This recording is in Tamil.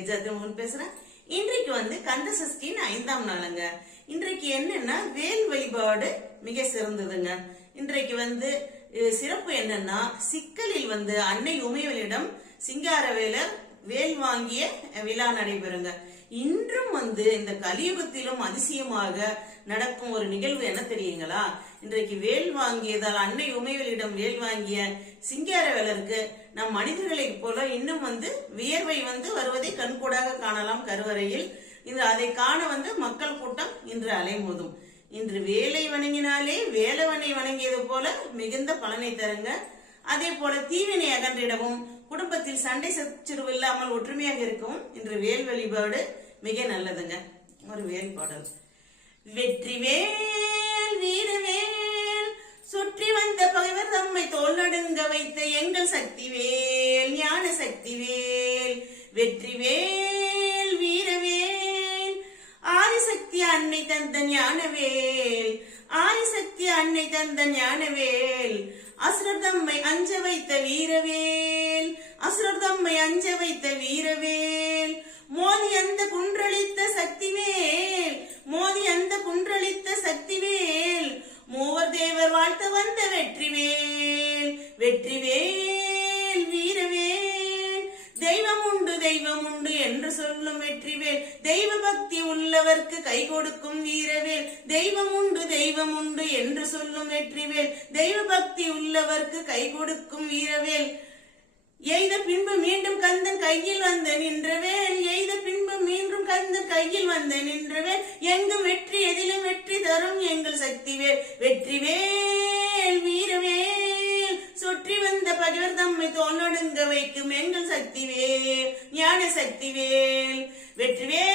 கஜாத்திரமோகன் பேசுறேன். இன்றைக்கு கந்த சஷ்டியின் 5ஆம் நாளுங்க. இன்றைக்கு என்னன்னா வேல் வழிபாடு மிக சிறந்ததுங்க. இன்றைக்கு சிறப்பு என்னன்னா சிக்கலில் அன்னை உமையவளிடம் சிங்காரவேலர் வேல் வாங்கிய விழா நடைபெறுங்க. இன்றும் இந்த கலியுகத்திலும் அதிசயமாக நடக்கும் ஒரு நிகழ்வு என்ன தெரியுங்களா? இன்றைக்கு வேல் வாங்கியதால் அன்னை உமையவளிடம் வேல் வாங்கிய சிங்காரவேலருக்கு நம் மனிதர்களைப் போல இன்னும் வியர்வை வருவதை கண்கூடாக காணலாம் கருவறையில். அதை காண மக்கள் கூட்டம் இன்று அலைமோதும். இன்று வேலை வணங்கினாலே வேலவனை வணங்கியது போல மிகுந்த பலனை தருங்க. அதே போல தீவினை அகன்றிடவும் குடும்பத்தில் சண்டை சச்சரவு இல்லாமல் ஒற்றுமையாக இருக்கவும் இன்று வேல் வழிபாடு மிக நல்லதுங்க. ஒரு வேல் பாடல். வெற்றி வேல் வீரவேல் சுற்றி வந்த பகைவர் தம்மை தோல் நடுங்க வைத்த எங்கள் சக்தி வேல் ஞான சக்தி வேல். வெற்றி வேல் வீரவேல் ஆதிசக்தி அன்னை தந்த ஞானவேல். ஆதிசக்தி அன்னை தந்த ஞானவேல். அசுரர் தம்மை அஞ்ச வைத்த வீரவேல். அசுரர் தம்மை அஞ்ச வைத்த வீரவேல். மோதி அந்த குன்றளித்த சக்திவேல். மோதி அந்த குன்றளித்த சக்திவேல். மூவர் தேவர் வாழ்த்த வந்த வெற்றிவேல். வெற்றிவேல் வீரவேல். தெய்வம் உண்டு தெய்வம் உண்டு என்று சொல்லும் வெற்றிவேல். தெய்வ பக்தி உள்ளவர்க்கு கை கொடுக்கும் வீரவேல். தெய்வம் உண்டு தெய்வம் உண்டு என்று சொல்லும் வெற்றிவேல். தெய்வ பக்தி உள்ளவர்க்கு கை கொடுக்கும் வீரவேல். எய்த பின்பு மீண்டும் கந்தன் கையில் நின்றவேல். எய்த பின்பு மீண்டும் கந்தன் கையில் நின்றவேல். எங்கும் வெற்றி எதிலும் வெற்றி தரும் எங்கள் சக்திவேல். வெற்றிவேல் வீரவேல் சுற்றி வந்த பகைவர் தம்மை தோல் நடுங்க வைக்கும் எங்கள் சக்திவேல் ஞான சக்திவேல். வெற்றிவேல்